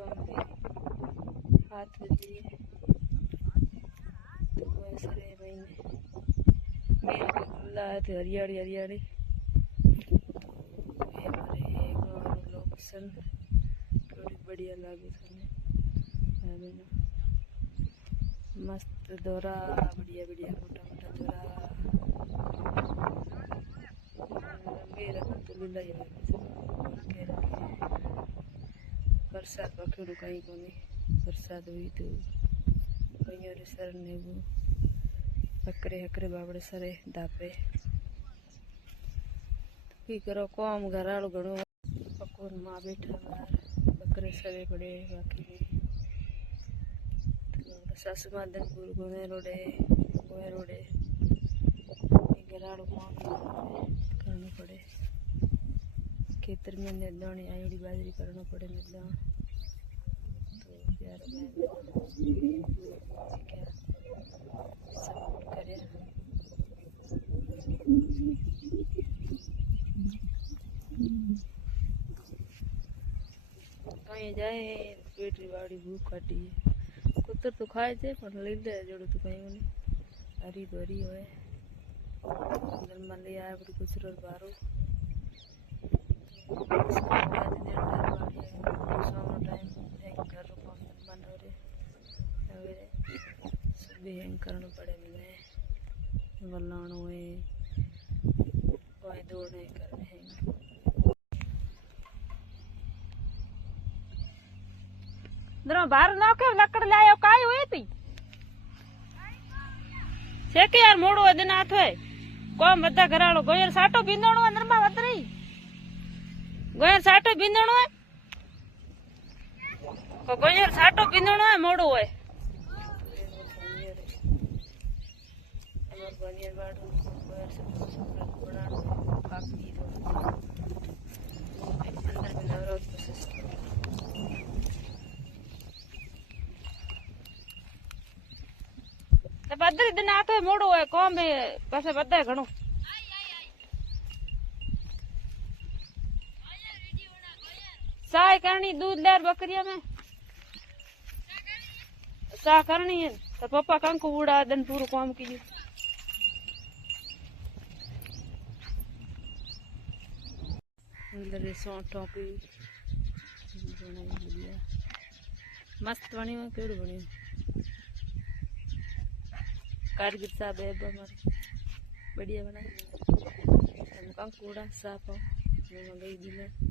तो हाथ में दिए तो ऐसे रहे महीने मेरे थे हरियाली हरियाली हमारे लोकेशन थोड़ी बढ़िया लगे थे मस्त दोरा बढ़िया बढ़िया मोटा मोटा दोरा मेरा तो लीला ही बरसात पखेड़ू कहीं को नहीं बरसात हुई तो कहीं और सर ने वो बकरे हकरे बाबड़े सरे दापे की करो कौम घर आलू घणो पकोन माँ बैठा बाहर बकरे सरे पड़े बाकी सासू माँ धनपुर गोने रोडे घर आलू कौम करना पड़े खेतर में निदानी आईडी बाजरी करना पड़े निदान तो प्यार में क्या सपोर्ट करे कहीं जाए पेटरी वाड़ी भूख काटी है कुतर तो खाए थे पर ले ले जोड़ो तो कहीं नहीं हरी भरी होए अंदर मन ले आया बड़ी कुछ रोज बारो करना पड़े मैंने वलाणो है कोई दौड़ने करने हैं दरो बाहर ना के लकड़ लायो काई हुई थी से के यार मोड़ो दिन हाथ है कोम बदा घरालो गोयर साटो बिंदणो अंदर में वत रही गोयर साटो बिंदणो है को गोयर साटो बिंदणो है मोड़ो है हमर बनियर बाड़ो गोयर से बनानो काफी दो अंदर में नवरोज सिस्टम तो बदरी दिन आते मोड़ो है कौन भी पैसे बदे घणो साय करनी दूध लेर बकरिया में सा करनी है तो पापा कंकु उड़ा दिन पूरा काम कीजिए अंदर सौंठों की मस्त बनी हुई केड़ बनी कारगिर साहब है हमारे बढ़िया बना हम कंकु उड़ा साफ हो गई दिले